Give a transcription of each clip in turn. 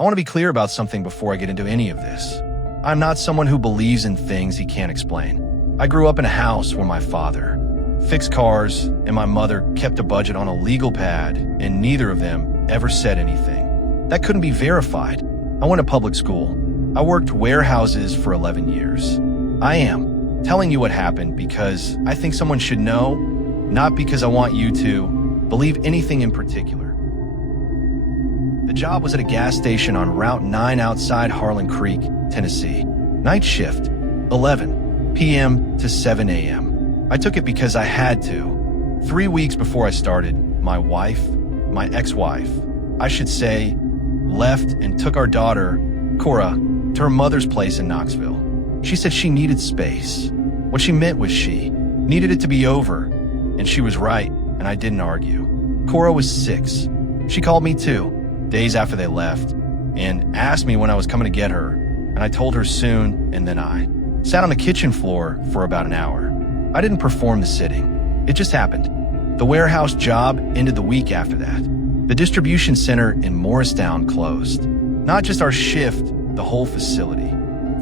I want to be clear about something before I get into any of this. I'm not someone who believes in things he can't explain. I grew up in a house where my father fixed cars and my mother kept a budget on a legal pad, and neither of them ever said anything. That couldn't be verified. I went to public school. I worked warehouses for 11 years. I am telling you what happened because I think someone should know, not because I want you to believe anything in particular. The job was at a gas station on Route 9 outside Harlan Creek, Tennessee. Night shift, 11 p.m. to 7 a.m. I took it because I had to. 3 weeks before I started, my ex-wife, I should say, left and took our daughter, Cora, to her mother's place in Knoxville. She said she needed space. What she meant was she needed it to be over, and she was right, and I didn't argue. Cora was 6. She called me too, days after they left, and asked me when I was coming to get her, and I told her soon, and then I sat on the kitchen floor for about an hour. I didn't perform the sitting. It just happened. The warehouse job ended the week after that. The distribution center in Morristown closed. Not just our shift, the whole facility.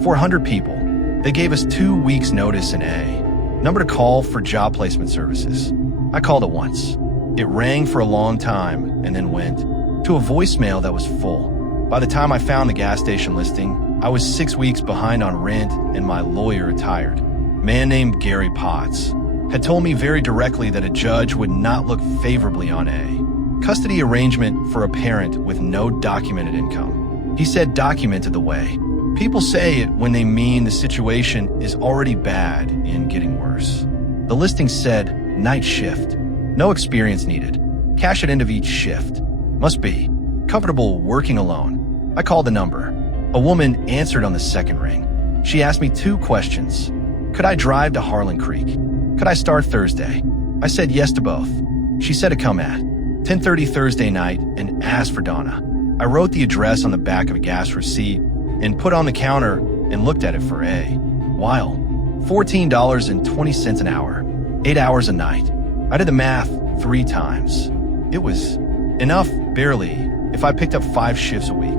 400 people. They gave us 2 weeks notice and a number to call for job placement services. I called it once. It rang for a long time and then went to a voicemail that was full. By the time I found the gas station listing, I was 6 weeks behind on rent and my lawyer retired. A man named Gary Potts had told me very directly that a judge would not look favorably on a custody arrangement for a parent with no documented income. He said documented the way people say it when they mean the situation is already bad and getting worse. The listing said night shift, no experience needed, cash at end of each shift, must be comfortable working alone. I called the number. A woman answered on the second ring. She asked me 2 questions. Could I drive to Harlan Creek? Could I start Thursday? I said yes to both. She said to come at 10:30 Thursday night and asked for Donna. I wrote the address on the back of a gas receipt and put on the counter and looked at it for a while. $14.20 an hour, 8 hours a night. I did the math 3 times. It was enough, barely, if I picked up 5 shifts a week.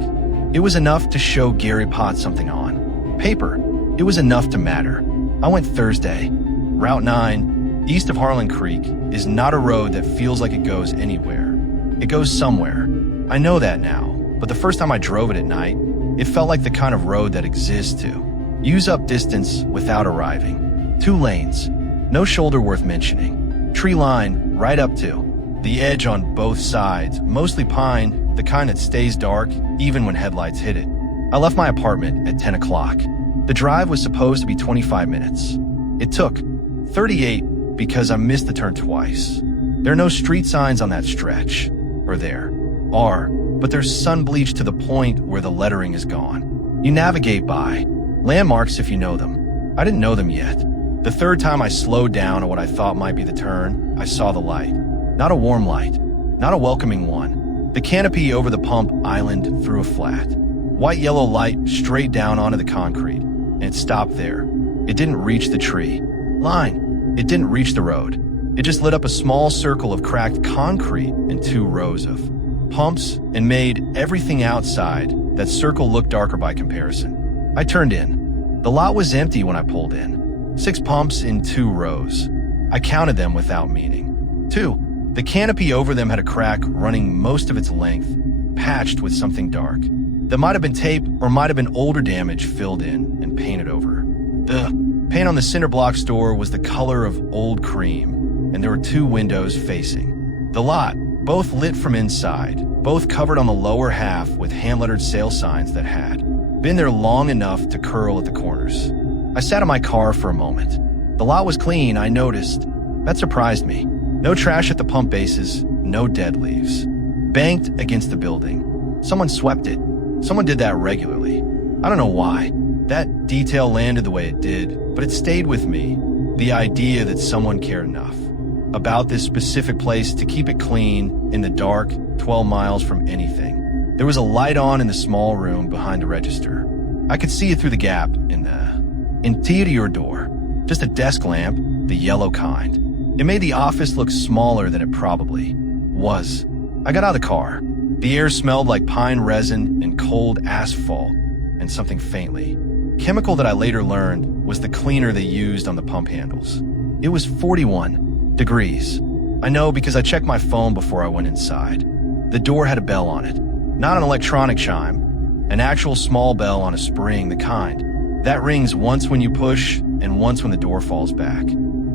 It was enough to show Gary Potts something on paper. It was enough to matter. I went Thursday. Route 9, east of Harlan Creek, is not a road that feels like it goes anywhere. It goes somewhere. I know that now, but the first time I drove it at night, it felt like the kind of road that exists to use up distance without arriving. 2 lanes, no shoulder worth mentioning. Tree line right up to the edge on both sides, mostly pine, the kind that stays dark even when headlights hit it. I left my apartment at 10 o'clock. The drive was supposed to be 25 minutes. It took 38 because I missed the turn twice. There are no street signs on that stretch. Or there are, but there's sun bleached to the point where the lettering is gone. You navigate by landmarks if you know them. I didn't know them yet. The third time I slowed down on what I thought might be the turn, I saw the light. Not a warm light, not a welcoming one. The canopy over the pump island through a flat. White-yellow light straight down onto the concrete, and it stopped there. It didn't reach the tree line. It didn't reach the road. It just lit up a small circle of cracked concrete and 2 rows of pumps and made everything outside that circle look darker by comparison. I turned in. The lot was empty when I pulled in. 6 pumps in 2 rows. I counted them without meaning. 2. The canopy over them had a crack running most of its length, patched with something dark. That might have been tape or might have been older damage filled in and painted over. The paint on the cinder block store was the color of old cream, and there were 2 windows facing the lot, both lit from inside, both covered on the lower half with hand-lettered sale signs that had been there long enough to curl at the corners. I sat in my car for a moment. The lot was clean, I noticed. That surprised me. No trash at the pump bases, no dead leaves. Banked against the building. Someone swept it. Someone did that regularly. I don't know why. That detail landed the way it did, but it stayed with me. The idea that someone cared enough about this specific place to keep it clean in the dark, 12 miles from anything. There was a light on in the small room behind the register. I could see it through the gap in the interior door. Just a desk lamp, the yellow kind. It made the office look smaller than it probably was. I got out of the car. The air smelled like pine resin and cold asphalt and something faintly. Chemical that I later learned was the cleaner they used on the pump handles. It was 41 degrees. I know because I checked my phone before I went inside. The door had a bell on it, not an electronic chime, an actual small bell on a spring, the kind that rings once when you push and once when the door falls back.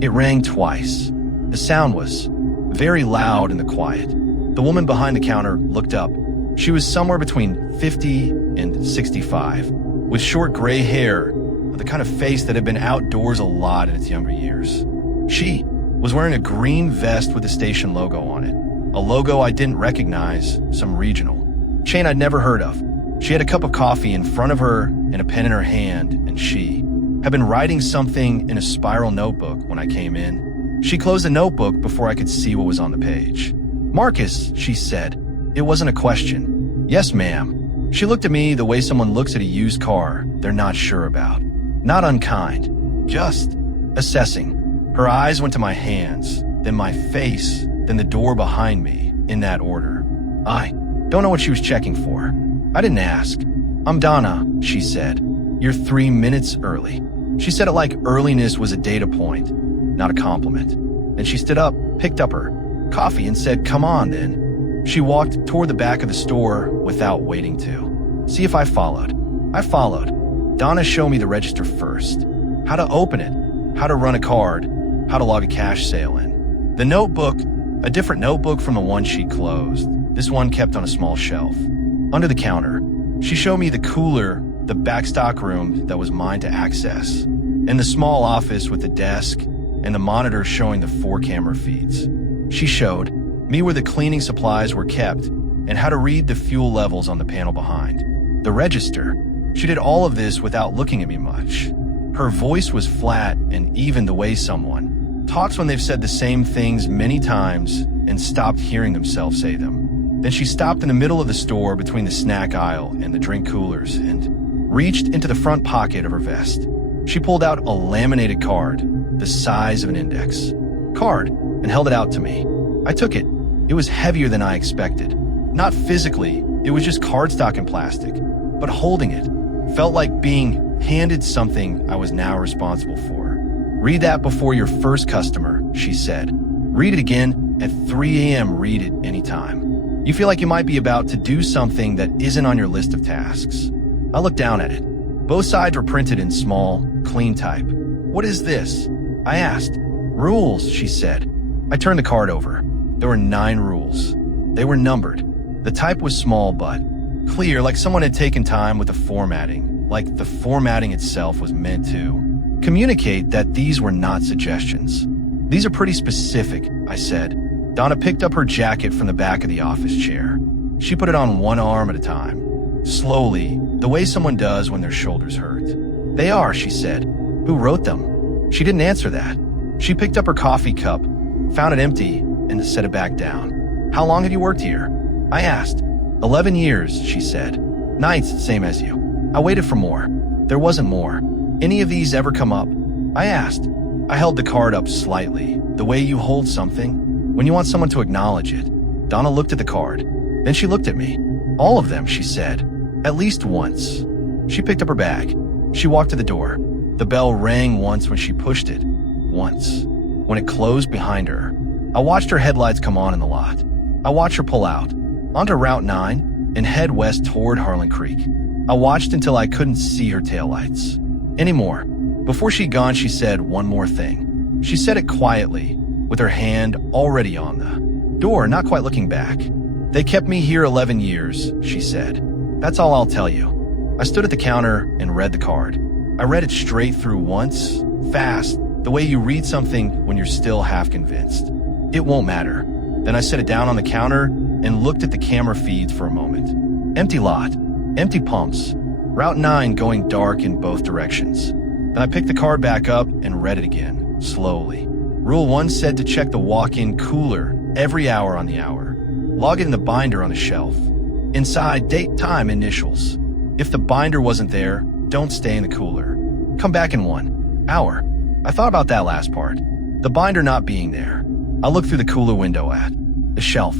It rang twice. The sound was very loud in the quiet. The woman behind the counter looked up. She was somewhere between 50 and 65, with short gray hair, with the kind of face that had been outdoors a lot in its younger years. She was wearing a green vest with the station logo on it, a logo I didn't recognize, some regional chain I'd never heard of. She had a cup of coffee in front of her and a pen in her hand, and she had been writing something in a spiral notebook when I came in. She closed the notebook before I could see what was on the page. "Marcus," she said. It wasn't a question. "Yes, ma'am." She looked at me the way someone looks at a used car they're not sure about. Not unkind, just assessing. Her eyes went to my hands, then my face, then the door behind me, in that order. I don't know what she was checking for. I didn't ask. "I'm Donna," she said. "You're 3 minutes early." She said it like earliness was a data point, not a compliment. Then she stood up, picked up her coffee, and said, "Come on, then." She walked toward the back of the store without waiting to see if I followed. I followed. Donna showed me the register first. How to open it, how to run a card, how to log a cash sale in. The notebook, a different notebook from the one she'd closed. This one kept on a small shelf. Under the counter, she showed me the cooler, the backstock room that was mine to access, and the small office with the desk and the monitor showing the 4 camera feeds. She showed me where the cleaning supplies were kept and how to read the fuel levels on the panel behind. The register. She did all of this without looking at me much. Her voice was flat and even the way someone talks when they've said the same things many times and stopped hearing themselves say them. Then she stopped in the middle of the store between the snack aisle and the drink coolers and reached into the front pocket of her vest. She pulled out a laminated card, the size of an index card, and held it out to me. I took it. It was heavier than I expected. Not physically, it was just cardstock and plastic. But holding it felt like being handed something I was now responsible for. "Read that before your first customer," she said. "Read it again at 3 a.m. Read it anytime. You feel like you might be about to do something that isn't on your list of tasks." I looked down at it. Both sides were printed in small, clean type. "What is this?" I asked. "Rules," she said. I turned the card over. There were 9 rules. They were numbered. The type was small but clear, like someone had taken time with the formatting, like the formatting itself was meant to communicate that these were not suggestions. "These are pretty specific," I said. Donna picked up her jacket from the back of the office chair. She put it on one arm at a time, slowly, the way someone does when their shoulders hurt. "They are," she said. "Who wrote them?" She didn't answer that. She picked up her coffee cup, found it empty, and set it back down. "How long have you worked here?" I asked. 11 years, she said. "Nights, same as you." I waited for more. There wasn't more. "Any of these ever come up?" I asked. I held the card up slightly, the way you hold something when you want someone to acknowledge it. Donna looked at the card. Then she looked at me. "All of them," she said. "At least once." She picked up her bag. She walked to the door. The bell rang once when she pushed it. Once. When it closed behind her. I watched her headlights come on in the lot. I watched her pull out onto Route 9 and head west toward Harlan Creek. I watched until I couldn't see her taillights anymore. Before she'd gone, she said one more thing. She said it quietly, with her hand already on the door, not quite looking back. "They kept me here 11 years, she said. "That's all I'll tell you." I stood at the counter and read the card. I read it straight through once, fast, the way you read something when you're still half convinced. "It won't matter." Then I set it down on the counter and looked at the camera feeds for a moment. Empty lot, empty pumps, Route 9 going dark in both directions. Then I picked the card back up and read it again, slowly. Rule 1 said to check the walk-in cooler every hour on the hour. Log it in the binder on the shelf. Inside, date, time, initials. If the binder wasn't there, don't stay in the cooler. Come back in 1 hour. I thought about that last part. The binder not being there. I looked through the cooler window at the shelf.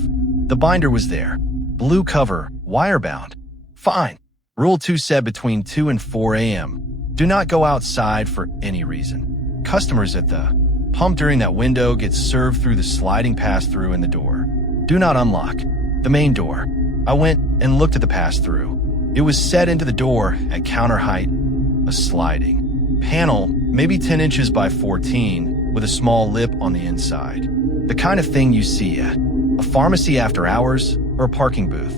The binder was there. Blue cover, wire-bound. Fine. Rule 2 said between 2 and 4 a.m. Do not go outside for any reason. Customers at the pump during that window get served through the sliding pass-through in the door. Do not unlock the main door. I went and looked at the pass-through. It was set into the door at counter height, a sliding panel, maybe 10 inches by 14, with a small lip on the inside. The kind of thing you see at a pharmacy after hours or a parking booth.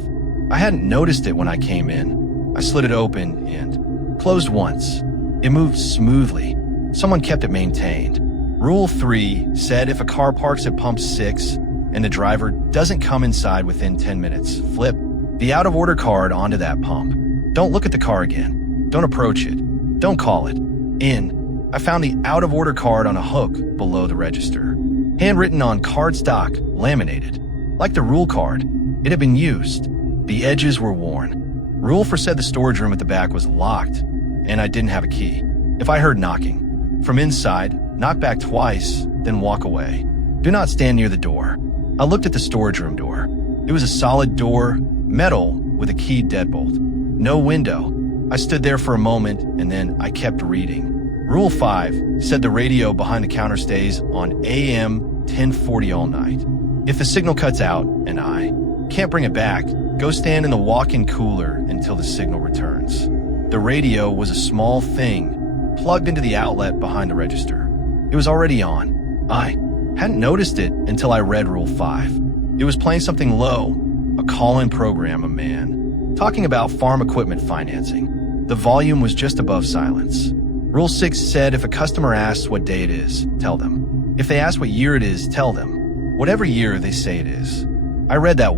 I hadn't noticed it when I came in. I slid it open and closed once. It moved smoothly. Someone kept it maintained. Rule 3 said if a car parks at pump 6 and the driver doesn't come inside within 10 minutes, flip the out-of-order card onto that pump. Don't look at the car again. Don't approach it. Don't call it. In, I found the out-of-order card on a hook below the register. Handwritten on cardstock, laminated. Like the rule card, it had been used. The edges were worn. Rule 4 said the storage room at the back was locked, and I didn't have a key. If I heard knocking from inside, knock back twice, then walk away. Do not stand near the door. I looked at the storage room door. It was a solid door, metal, with a keyed deadbolt. No window. I stood there for a moment, and then I kept reading. Rule 5 said the radio behind the counter stays on AM 1040 all night. If the signal cuts out, and I can't bring it back, go stand in the walk-in cooler until the signal returns. The radio was a small thing, plugged into the outlet behind the register. It was already on. I hadn't noticed it until I read Rule 5. It was playing something low, a call-in program, a man talking about farm equipment financing. The volume was just above silence. Rule 6 said if a customer asks what day it is, tell them. If they ask what year it is, tell them. Whatever year they say it is. I read that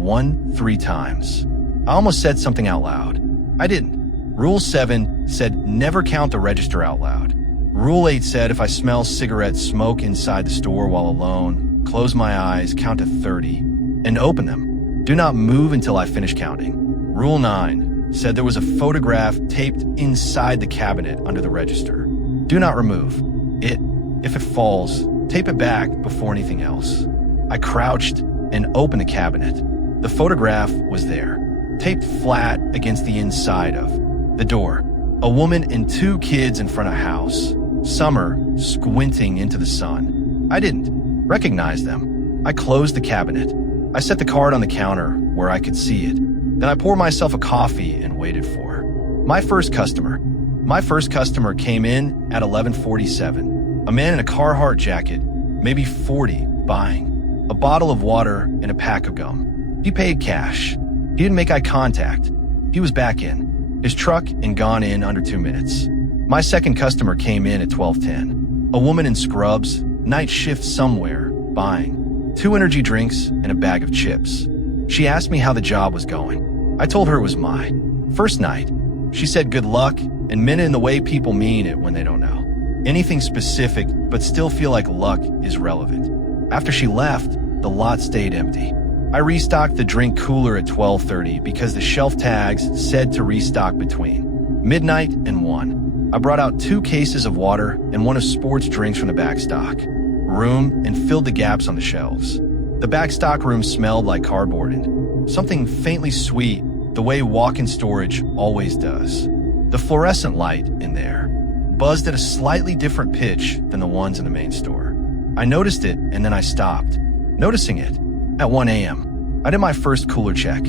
3 times. I almost said something out loud. I didn't. Rule 7 said never count the register out loud. Rule 8 said if I smell cigarette smoke inside the store while alone, close my eyes, count to 30, and open them. Do not move until I finish counting. Rule 9 said there was a photograph taped inside the cabinet under the register. Do not remove it. If it falls, tape it back before anything else. I crouched and opened the cabinet. The photograph was there, taped flat against the inside of the door. A woman and 2 kids in front of a house. Summer squinting into the sun. I didn't recognize them. I closed the cabinet. I set the card on the counter where I could see it. Then I poured myself a coffee and waited for my first customer. My first customer came in at 11:47. A man in a Carhartt jacket, maybe 40, buying a bottle of water and a pack of gum. He paid cash. He didn't make eye contact. He was back in his truck and gone in under 2 minutes. My second customer came in at 12:10. A woman in scrubs, night shift somewhere, buying 2 energy drinks and a bag of chips. She asked me how the job was going. I told her it was my first night. She said good luck and meant it in the way people mean it when they don't know anything specific but still feel like luck is relevant. After she left, the lot stayed empty. I restocked the drink cooler at 12:30 because the shelf tags said to restock between midnight and 1. I brought out 2 cases of water and one of sports drinks from the back stock room and filled the gaps on the shelves. The back stock room smelled like cardboard and something faintly sweet, the way walk-in storage always does. The fluorescent light in there buzzed at a slightly different pitch than the ones in the main store. I noticed it and then I stopped noticing it. At 1 a.m., I did my first cooler check.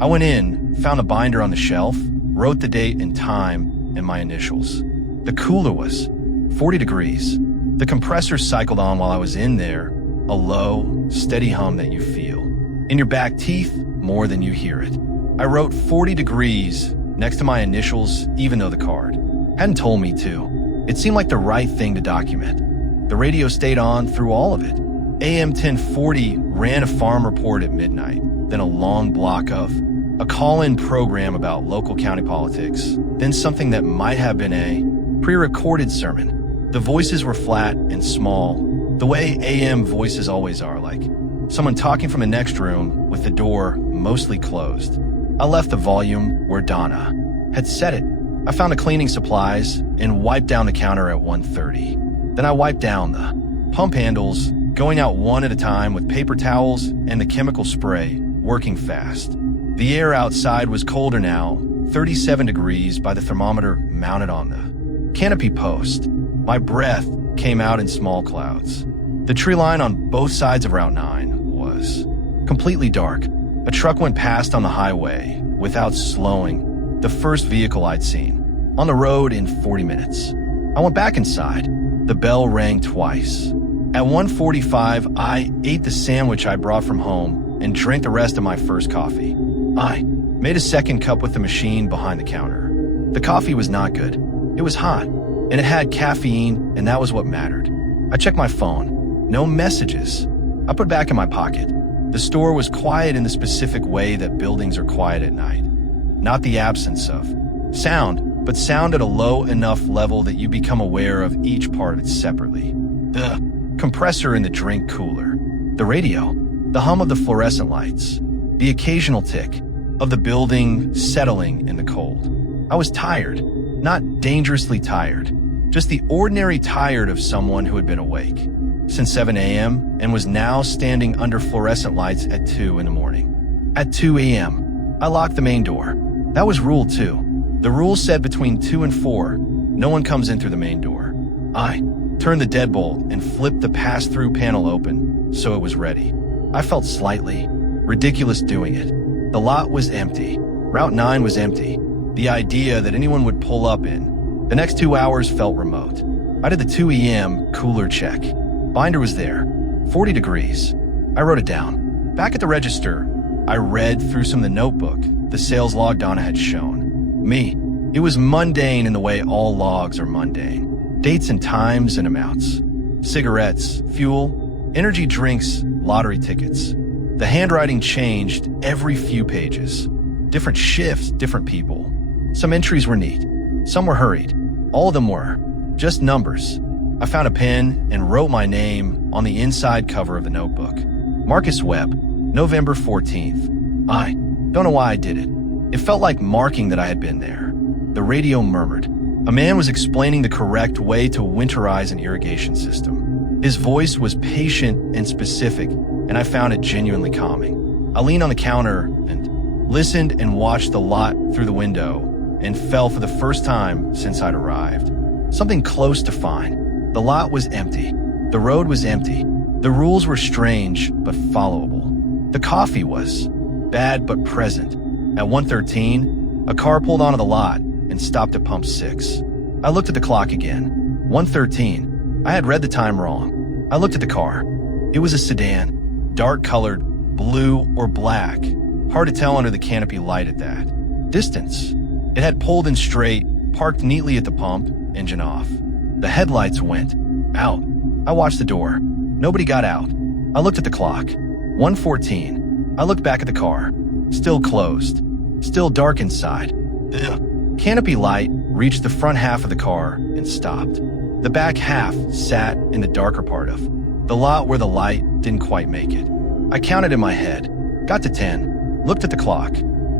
I went in, found a binder on the shelf, wrote the date and time and my initials. The cooler was 40 degrees. The compressor cycled on while I was in there, a low, steady hum that you feel in your back teeth more than you hear it. I wrote 40 degrees next to my initials, even though the card hadn't told me to. It seemed like the right thing to document. The radio stayed on through all of it. AM 1040 ran a farm report at midnight, then a long block of a call-in program about local county politics, then something that might have been a pre-recorded sermon. The voices were flat and small, the way AM voices always are, like someone talking from the next room with the door mostly closed. I left the volume where Donna had set it. I found the cleaning supplies and wiped down the counter at 1:30. Then I wiped down the pump handles, going out one at a time with paper towels and the chemical spray, working fast. The air outside was colder now, 37 degrees by the thermometer mounted on the canopy post. My breath came out in small clouds. The tree line on both sides of Route 9 was completely dark. A truck went past on the highway without slowing, the first vehicle I'd seen on the road in 40 minutes. I went back inside. The bell rang twice. At 1:45, I ate the sandwich I brought from home and drank the rest of my first coffee. I made a second cup with the machine behind the counter. The coffee was not good. It was hot, and it had caffeine, and that was what mattered. I checked my phone. No messages. I put it back in my pocket. The store was quiet in the specific way that buildings are quiet at night. Not the absence of sound, but sound at a low enough level that you become aware of each part of it separately. The compressor in the drink cooler, the radio, the hum of the fluorescent lights, the occasional tick of the building settling in the cold. I was tired, not dangerously tired, just the ordinary tired of someone who had been awake since 7 a.m. and was now standing under fluorescent lights at 2 in the morning. At 2 a.m., I locked the main door. That was rule 2. The rule said between 2 and 4, no one comes in through the main door. I turned the deadbolt and flipped the pass-through panel open so it was ready. I felt slightly ridiculous doing it. The lot was empty. Route 9 was empty. The idea that anyone would pull up in the next 2 hours felt remote. I did the 2 a.m. cooler check. Binder was there, 40 degrees. I wrote it down. Back at the register, I read through some of the notebook the sales log Donna had shown me. It was mundane in the way all logs are mundane. Dates and times and amounts. Cigarettes, fuel, energy drinks, lottery tickets. The handwriting changed every few pages. Different shifts, different people. Some entries were neat. Some were hurried. All of them were. Just numbers. I found a pen and wrote my name on the inside cover of the notebook. Marcus Webb, November 14th. I don't know why I did it. It felt like marking that I had been there. The radio murmured. A man was explaining the correct way to winterize an irrigation system. His voice was patient and specific, and I found it genuinely calming. I leaned on the counter and listened and watched the lot through the window and fell for the first time since I'd arrived. Something close to fine. The lot was empty. The road was empty. The rules were strange but followable. The coffee was bad but present. At 1:13, a car pulled onto the lot and stopped at pump 6. I looked at the clock again. 1:13. I had read the time wrong. I looked at the car. It was a sedan, dark-colored, blue or black. Hard to tell under the canopy light at that distance. It had pulled in straight, parked neatly at the pump, engine off. The headlights went out. I watched the door. Nobody got out. I looked at the clock. 1:14. I looked back at the car. Still closed. Still dark inside. The canopy light reached the front half of the car and stopped. The back half sat in the darker part of the lot where the light didn't quite make it. I counted in my head. Got to 10. Looked at the clock.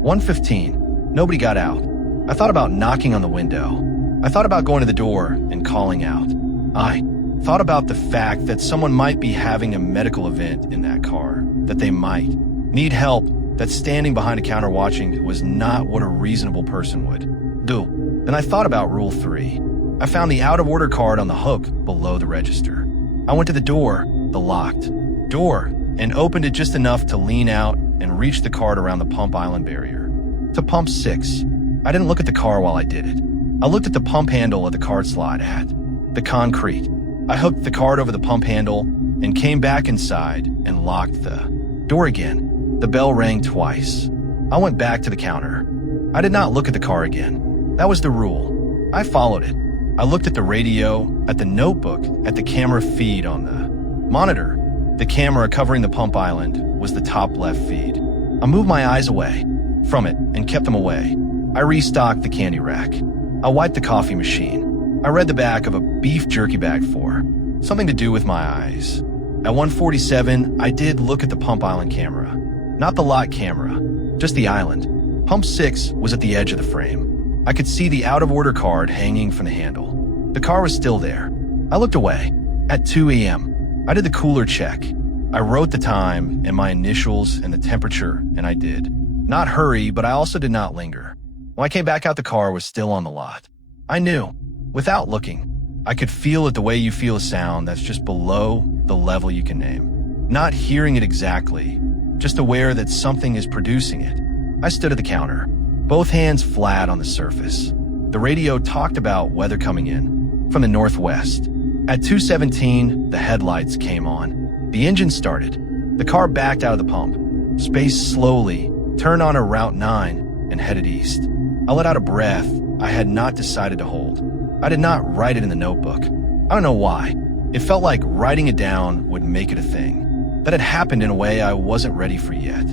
1:15. Nobody got out. I thought about knocking on the window. I thought about going to the door and calling out. I thought about the fact that someone might be having a medical event in that car, that they might need help, that standing behind a counter watching was not what a reasonable person would do. Then I thought about Rule 3. I found the out-of-order card on the hook below the register. I went to the door, the locked door, and opened it just enough to lean out and reach the card around the pump island barrier. To pump 6. I didn't look at the car while I did it. I looked at the pump handle of the card slot at the concrete. I hooked the card over the pump handle and came back inside and locked the door again. The bell rang twice. I went back to the counter. I did not look at the car again. That was the rule. I followed it. I looked at the radio, at the notebook, at the camera feed on the monitor. The camera covering the pump island was the top left feed. I moved my eyes away from it and kept them away. I restocked the candy rack. I wiped the coffee machine. I read the back of a beef jerky bag for something to do with my eyes. At 1:47, I did look at the pump island camera. Not the lot camera, just the island. Pump 6 was at the edge of the frame. I could see the out-of-order card hanging from the handle. The car was still there. I looked away. At 2 a.m., I did the cooler check. I wrote the time and my initials and the temperature, and I did Not hurry, but I also did not linger. When I came back out, the car was still on the lot. I knew, without looking, I could feel it the way you feel a sound that's just below the level you can name. Not hearing it exactly, just aware that something is producing it. I stood at the counter, both hands flat on the surface. The radio talked about weather coming in from the northwest. At 2:17, the headlights came on. The engine started. The car backed out of the pump, spaced slowly, turned on a Route 9, and headed east. I let out a breath I had not decided to hold. I did not write it in the notebook. I don't know why. It felt like writing it down would make it a thing. That had happened in a way I wasn't ready for yet.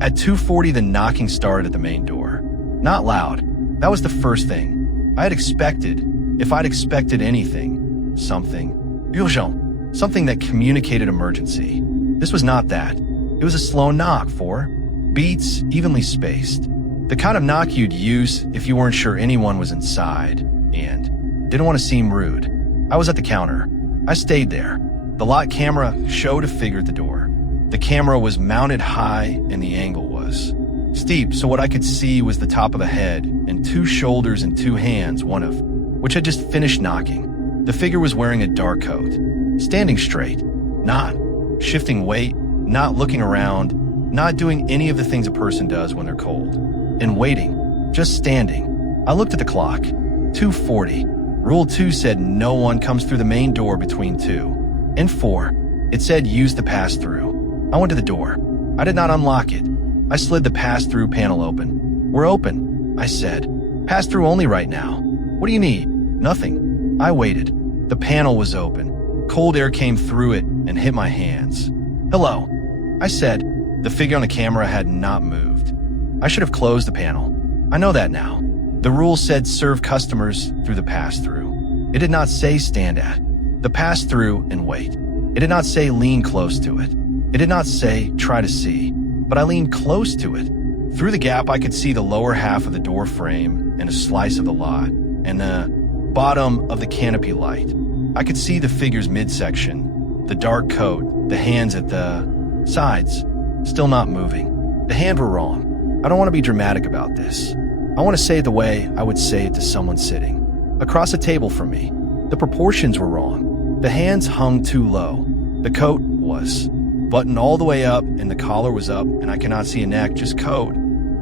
At 2:40, the knocking started at the main door. Not loud. That was the first thing. I had expected, if I'd expected anything, something. Urgent. Something that communicated emergency. This was not that. It was a slow knock, 4 beats, evenly spaced. The kind of knock you'd use if you weren't sure anyone was inside and didn't want to seem rude. I was at the counter. I stayed there. The lot camera showed a figure at the door. The camera was mounted high and the angle was steep, so what I could see was the top of the head and 2 shoulders and 2 hands, one of which had just finished knocking. The figure was wearing a dark coat, standing straight, not shifting weight, not looking around, not doing any of the things a person does when they're cold, and waiting, just standing. I looked at the clock. 2:40. Rule 2 said no one comes through the main door between 2 and 4. It said use the pass-through. I went to the door. I did not unlock it. I slid the pass-through panel open. We're open, I said. Pass-through only right now. What do you need? Nothing. I waited. The panel was open. Cold air came through it and hit my hands. Hello, I said. The figure on the camera had not moved. I should have closed the panel. I know that now. The rule said serve customers through the pass-through. It did not say stand at the pass-through and wait. It did not say lean close to it. It did not say try to see, but I leaned close to it. Through the gap, I could see the lower half of the door frame and a slice of the lot, and the bottom of the canopy light. I could see the figure's midsection, the dark coat, the hands at the sides, still not moving. The hands were wrong. I don't want to be dramatic about this. I want to say it the way I would say it to someone sitting across a table from me. The proportions were wrong. The hands hung too low. The coat was buttoned all the way up and the collar was up and I cannot see a neck, just coat.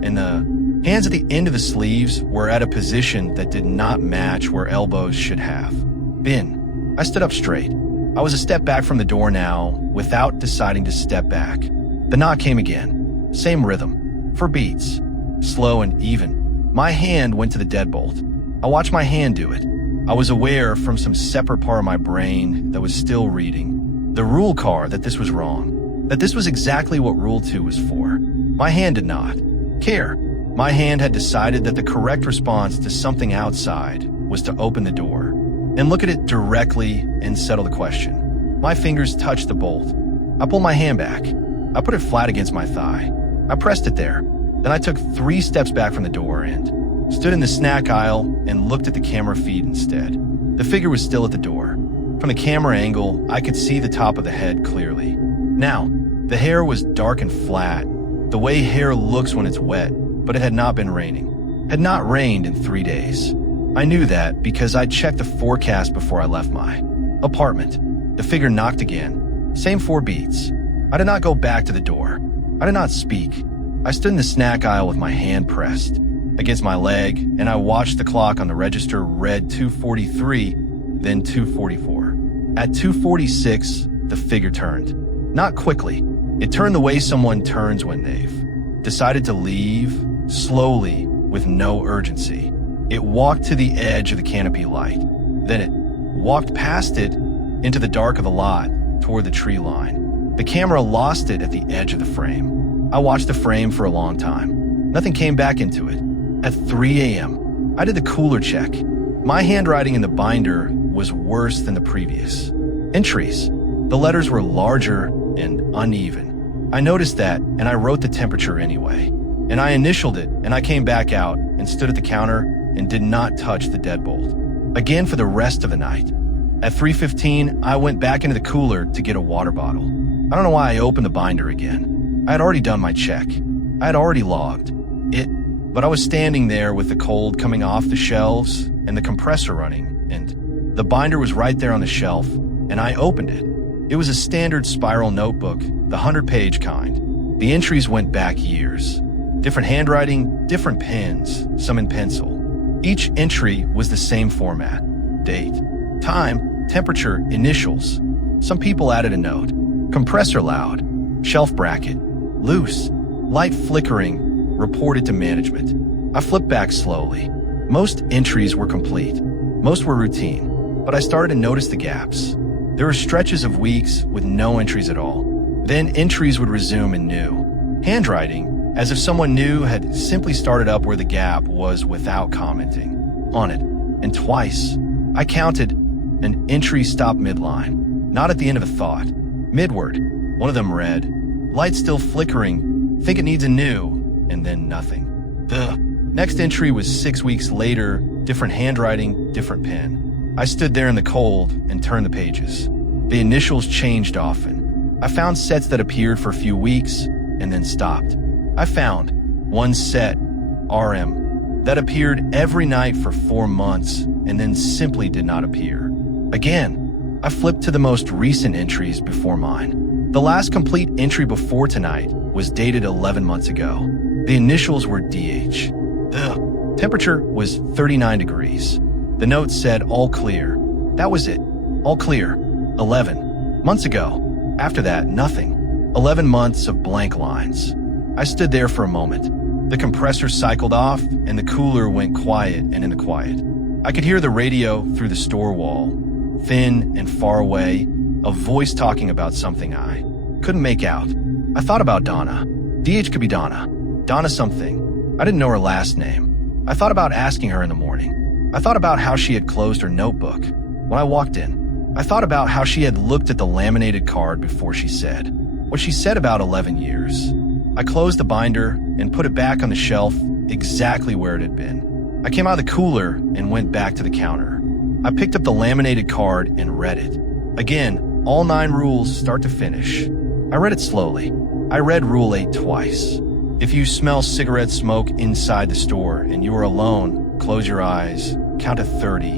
And the hands at the end of the sleeves were at a position that did not match where elbows should have been. I stood up straight. I was a step back from the door now without deciding to step back. The knock came again. Same rhythm. For beats. Slow and even. My hand went to the deadbolt. I watched my hand do it. I was aware from some separate part of my brain that was still reading the rule card that this was wrong, that this was exactly what Rule 2 was for. My hand did not care. My hand had decided that the correct response to something outside was to open the door and look at it directly and settle the question. My fingers touched the bolt. I pulled my hand back. I put it flat against my thigh. I pressed it there. Then I took 3 steps back from the door and stood in the snack aisle and looked at the camera feed instead. The figure was still at the door. From the camera angle, I could see the top of the head clearly. Now, the hair was dark and flat, the way hair looks when it's wet, but it had not been raining. Had not rained in 3 days. I knew that because I checked the forecast before I left my apartment. The figure knocked again. Same 4 beats. I did not go back to the door. I did not speak. I stood in the snack aisle with my hand pressed against my leg, and I watched the clock on the register read 2:43, then 2:44. At 2:46, the figure turned. Not quickly. It turned the way someone turns when they've decided to leave, slowly, with no urgency. It walked to the edge of the canopy light. Then it walked past it into the dark of the lot toward the tree line. The camera lost it at the edge of the frame. I watched the frame for a long time. Nothing came back into it. At 3 a.m., I did the cooler check. My handwriting in the binder was worse than the previous entries. The letters were larger and uneven. I noticed that, and I wrote the temperature anyway. And I initialed it, and I came back out and stood at the counter and did not touch the deadbolt again for the rest of the night. At 3:15, I went back into the cooler to get a water bottle. I don't know why I opened the binder again. I had already done my check. I had already logged. But I was standing there with the cold coming off the shelves and the compressor running, and the binder was right there on the shelf, and I opened it. It was a standard spiral notebook, the 100-page kind. The entries went back years. Different handwriting, different pens, some in pencil. Each entry was the same format. Date, time, temperature, initials. Some people added a note. Compressor loud, shelf bracket, loose, light flickering, reported to management. I flipped back slowly. Most entries were complete. Most were routine, but I started to notice the gaps. There were stretches of weeks with no entries at all. Then entries would resume in new. Handwriting, as if someone new had simply started up where the gap was without commenting on it. And twice, I counted, an entry stopped midline, not at the end of a thought. Midward, one of them read, light still flickering, think it needs a new, and then nothing. The next entry was 6 weeks later, different handwriting, different pen. I stood there in the cold and turned the pages. The initials changed often. I found sets that appeared for a few weeks and then stopped. I found one set, RM, that appeared every night for 4 months and then simply did not appear. Again, I flipped to the most recent entries before mine. The last complete entry before tonight was dated 11 months ago. The initials were DH. The temperature was 39 degrees. The note said all clear. That was it. All clear. 11 months ago. After that, nothing. 11 months of blank lines. I stood there for a moment. The compressor cycled off and the cooler went quiet and in the quiet. I could hear the radio through the store wall, thin and far away, a voice talking about something I couldn't make out. I thought about Donna. DH could be Donna. Donna something. I didn't know her last name. I thought about asking her in the morning. I thought about how she had closed her notebook. When I walked in, I thought about how she had looked at the laminated card before she said what she said about 11 years. I closed the binder and put it back on the shelf exactly where it had been. I came out of the cooler and went back to the counter. I picked up the laminated card and read it. Again, all 9 rules start to finish. I read it slowly. I read Rule 8 twice. If you smell cigarette smoke inside the store and you are alone, close your eyes, count to 30,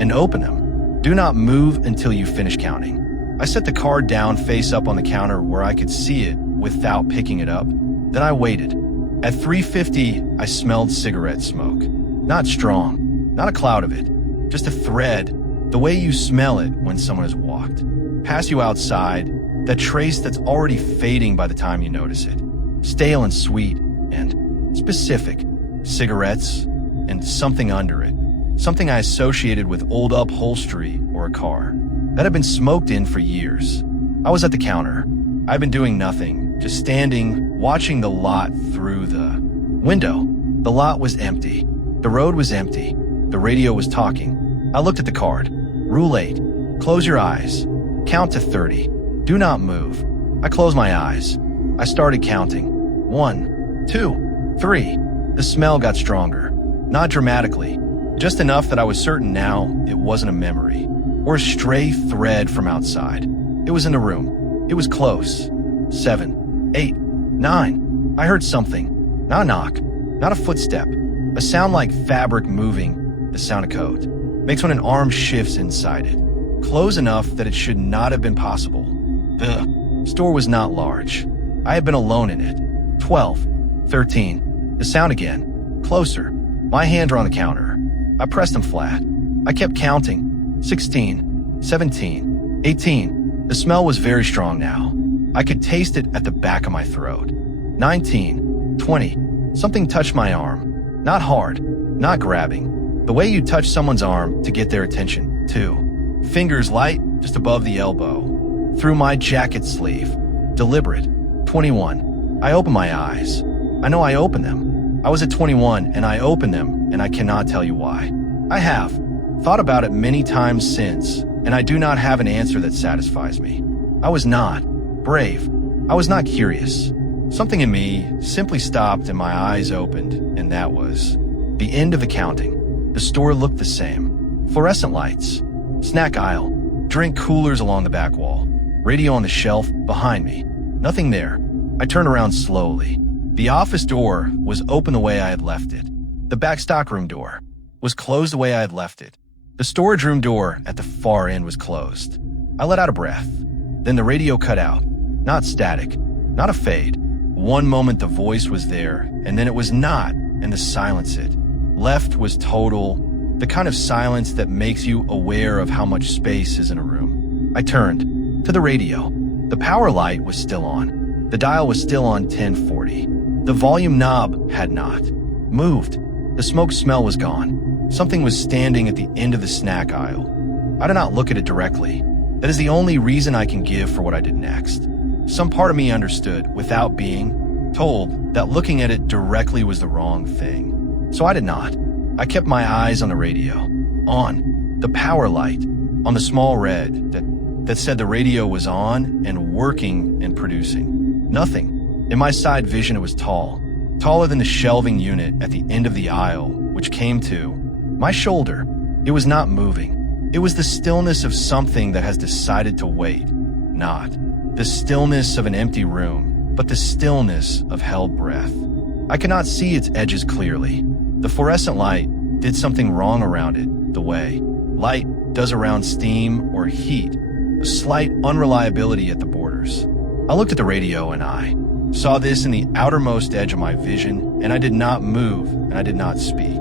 and open them. Do not move until you finish counting. I set the card down face up on the counter where I could see it without picking it up. Then I waited. At 3:50, I smelled cigarette smoke. Not strong, not a cloud of it, just a thread, the way you smell it when someone has walked past you outside, that trace that's already fading by the time you notice it. Stale and sweet and specific. Cigarettes and something under it. Something I associated with old upholstery or a car that had been smoked in for years. I was at the counter. I'd been doing nothing, just standing, watching the lot through the window. The lot was empty. The road was empty. The radio was talking. I looked at the card. Rule 8. Close your eyes. Count to 30. Do not move. I closed my eyes. I started counting. 1, 2, 3. The smell got stronger. Not dramatically. Just enough that I was certain now it wasn't a memory or a stray thread from outside. It was in the room. It was close. 7, 8, 9. I heard something. Not a knock. Not a footstep. A sound like fabric moving. The sound of code. Makes when an arm shifts inside it. Close enough that it should not have been possible. The store was not large. I had been alone in it. 12, 13. The sound again. Closer. My hands were on the counter. I pressed them flat. I kept counting. 16, 17, 18. The smell was very strong now. I could taste it at the back of my throat. 19, 20. Something touched my arm. Not hard. Not grabbing. The way you touch someone's arm to get their attention, too. Fingers light, just above the elbow. Through my jacket sleeve. Deliberate. 21. I opened my eyes. I know I opened them. I was at 21 and I opened them and I cannot tell you why. I have thought about it many times since and I do not have an answer that satisfies me. I was not brave. I was not curious. Something in me simply stopped and my eyes opened, and that was the end of the counting. The store looked the same. Fluorescent lights. Snack aisle. Drink coolers along the back wall. Radio on the shelf behind me. Nothing there. I turned around slowly. The office door was open the way I had left it. The back stockroom door was closed the way I had left it. The storage room door at the far end was closed. I let out a breath. Then the radio cut out. Not static, not a fade. One moment the voice was there, and then it was not, and the silence it. Left was total, the kind of silence that makes you aware of how much space is in a room. I turned to the radio. The power light was still on. The dial was still on 1040. The volume knob had not moved. The smoke smell was gone. Something was standing at the end of the snack aisle. I did not look at it directly. That is the only reason I can give for what I did next. Some part of me understood, without being told, that looking at it directly was the wrong thing. So I did not. I kept my eyes on the radio, on the power light, on the small red that said the radio was on and working and producing. Nothing. In my side vision, it was tall, taller than the shelving unit at the end of the aisle, which came to my shoulder. It was not moving. It was the stillness of something that has decided to wait. Not the stillness of an empty room, but the stillness of held breath. I could not see its edges clearly. The fluorescent light did something wrong around it, the way light does around steam or heat, a slight unreliability at the borders. I looked at the radio and I saw this in the outermost edge of my vision, and I did not move and I did not speak.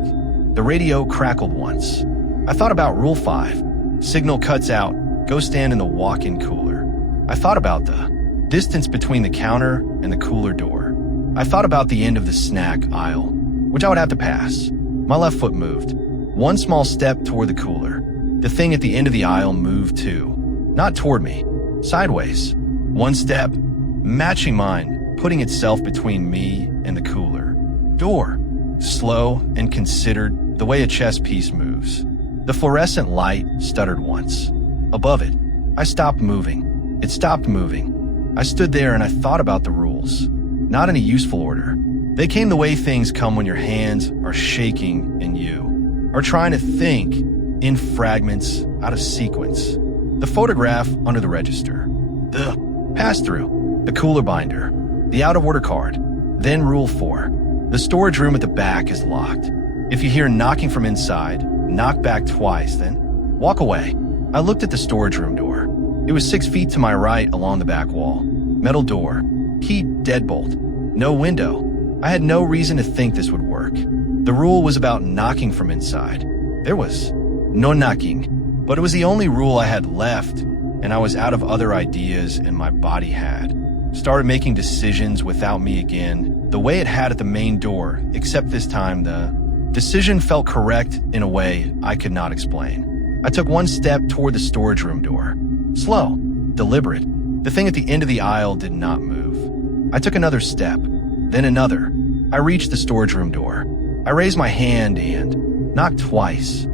The radio crackled once. I thought about Rule 5. Signal cuts out, go stand in the walk-in cooler. I thought about the distance between the counter and the cooler door. I thought about the end of the snack aisle, which I would have to pass. My left foot moved. One small step toward the cooler. The thing at the end of the aisle moved too. Not toward me. Sideways. One step, matching mine, putting itself between me and the cooler. Door. Slow and considered, the way a chess piece moves. The fluorescent light stuttered once. Above it, I stopped moving. It stopped moving. I stood there and I thought about the rules. Not in a useful order. They came the way things come when your hands are shaking and you are trying to think in fragments out of sequence. The photograph under the register. The pass-through. The cooler binder. The out-of-order card. Then Rule 4. The storage room at the back is locked. If you hear knocking from inside, knock back twice, then walk away. I looked at the storage room door. It was 6 feet to my right along the back wall. Metal door. Key deadbolt. No window. I had no reason to think this would work. The rule was about knocking from inside. There was no knocking, but it was the only rule I had left, and I was out of other ideas, and my body had started making decisions without me again, the way it had at the main door, except this time the decision felt correct in a way I could not explain. I took one step toward the storage room door. Slow, deliberate. The thing at the end of the aisle did not move. I took another step, then another. I reached the storage room door. I raised my hand and knocked twice.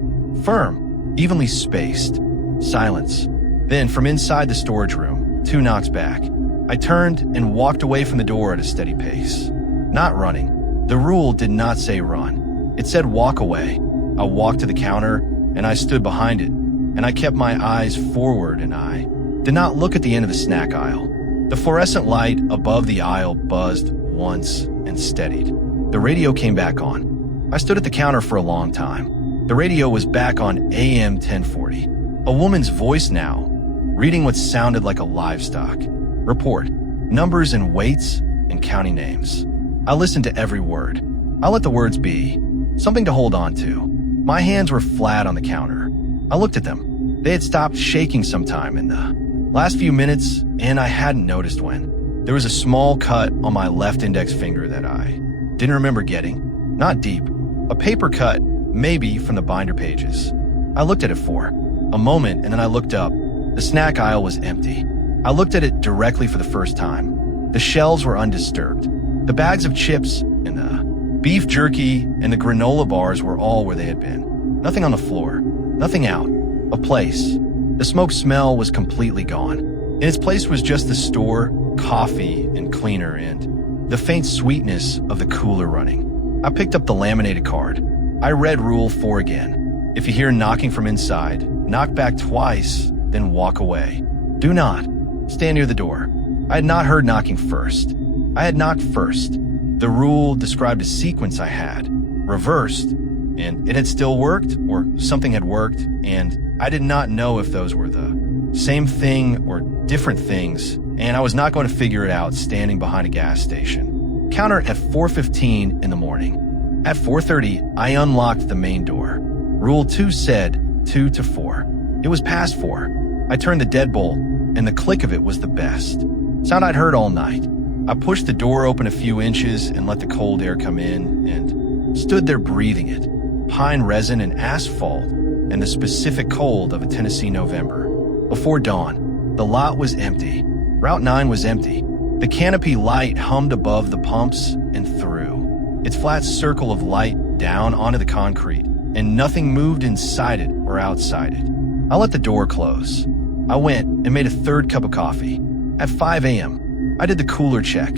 Firm, evenly spaced. Silence. Then, from inside the storage room, 2 knocks back. I turned and walked away from the door at a steady pace. Not running. The rule did not say run. It said walk away. I walked to the counter, and I stood behind it, and I kept my eyes forward, and I did not look at the end of the snack aisle. The fluorescent light above the aisle buzzed once and steadied. The radio came back on. I stood at the counter for a long time. The radio was back on AM 1040. A woman's voice now, reading what sounded like a livestock report, numbers and weights and counting names. I listened to every word. I let the words be, something to hold on to. My hands were flat on the counter. I looked at them. They had stopped shaking sometime in the last few minutes, and I hadn't noticed when. There was a small cut on my left index finger that I didn't remember getting. Not deep. A paper cut, maybe from the binder pages. I looked at it for a moment, and then I looked up. The snack aisle was empty. I looked at it directly for the first time. The shelves were undisturbed. The bags of chips and the beef jerky and the granola bars were all where they had been. Nothing on the floor. Nothing out. A place. The smoke smell was completely gone. In its place was just the store, coffee, and cleaner, and the faint sweetness of the cooler running. I picked up the laminated card. I read Rule 4 again. If you hear knocking from inside, knock back twice, then walk away. Do not stand near the door. I had not heard knocking first. I had knocked first. The rule described a sequence I had, reversed, and it had still worked, or something had worked, and I did not know if those were the same thing or different things, and I was not going to figure it out standing behind a gas station. Counter at 4:15 in the morning. At 4:30, I unlocked the main door. Rule 2 said 2 to 4. It was past 4. I turned the deadbolt, and the click of it was the best. Sound I'd heard all night. I pushed the door open a few inches and let the cold air come in, and stood there breathing it. Pine resin and asphalt, and the specific cold of a Tennessee November. Before dawn, the lot was empty. Route 9 was empty. The canopy light hummed above the pumps and through. Its flat circle of light down onto the concrete, and nothing moved inside it or outside it. I let the door close. I went and made a third cup of coffee. At 5 a.m., I did the cooler check.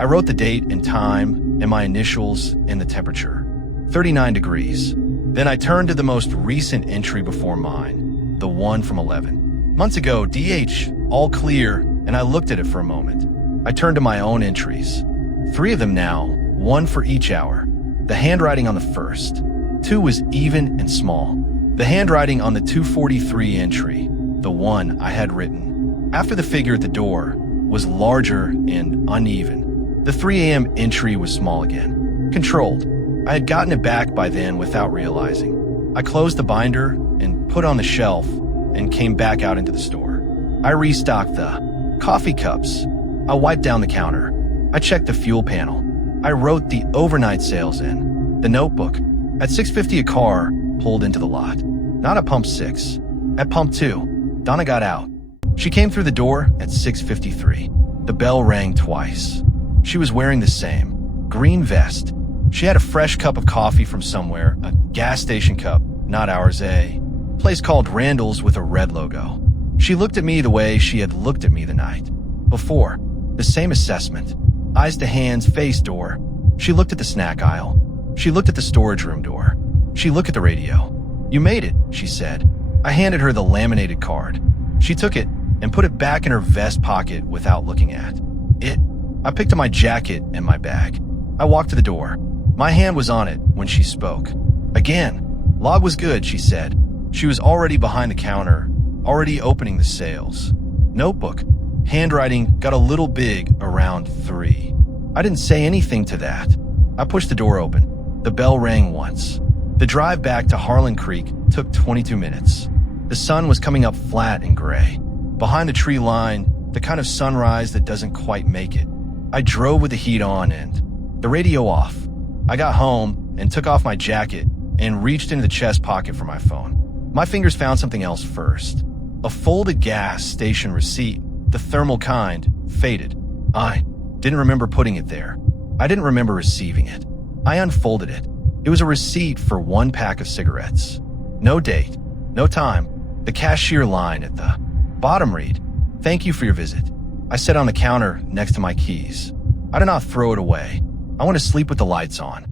I wrote the date and time and my initials and the temperature. 39 degrees. Then I turned to the most recent entry before mine, the one from 11 months ago, DH, all clear, and I looked at it for a moment. I turned to my own entries. 3 of them now, 1 for each hour. The handwriting on the first. 2 was even and small. The handwriting on the 2:43 entry, the one I had written, after the figure at the door, was larger and uneven. The 3 a.m. entry was small again. Controlled. I had gotten it back by then without realizing. I closed the binder and put on the shelf and came back out into the store. I restocked the coffee cups. I wiped down the counter. I checked the fuel panel. I wrote the overnight sales in. The notebook. At 6:50 a car pulled into the lot. Not at pump 6. At pump 2. Donna got out. She came through the door at 6:53. The bell rang twice. She was wearing the same green vest. She had a fresh cup of coffee from somewhere, a gas station cup, not ours, a place called Randall's with a red logo. She looked at me the way she had looked at me the night before. The same assessment. Eyes to hands, face door. She looked at the snack aisle. She looked at the storage room door. She looked at the radio. "You made it," she said. I handed her the laminated card. She took it and put it back in her vest pocket without looking at it. I picked up my jacket and my bag. I walked to the door. My hand was on it when she spoke. Again, log was good, she said. She was already behind the counter, already opening the sales. Notebook. Handwriting got a little big around 3. I didn't say anything to that. I pushed the door open. The bell rang once. The drive back to Harlan Creek took 22 minutes. The sun was coming up flat and gray. Behind the tree line, the kind of sunrise that doesn't quite make it. I drove with the heat on and the radio off. I got home and took off my jacket and reached into the chest pocket for my phone. My fingers found something else first. A folded gas station receipt, the thermal kind, faded. I didn't remember putting it there. I didn't remember receiving it. I unfolded it. It was a receipt for 1 pack of cigarettes. No date, no time. The cashier line at the bottom read, "Thank you for your visit." I set on the counter next to my keys. I did not throw it away. I want to sleep with the lights on.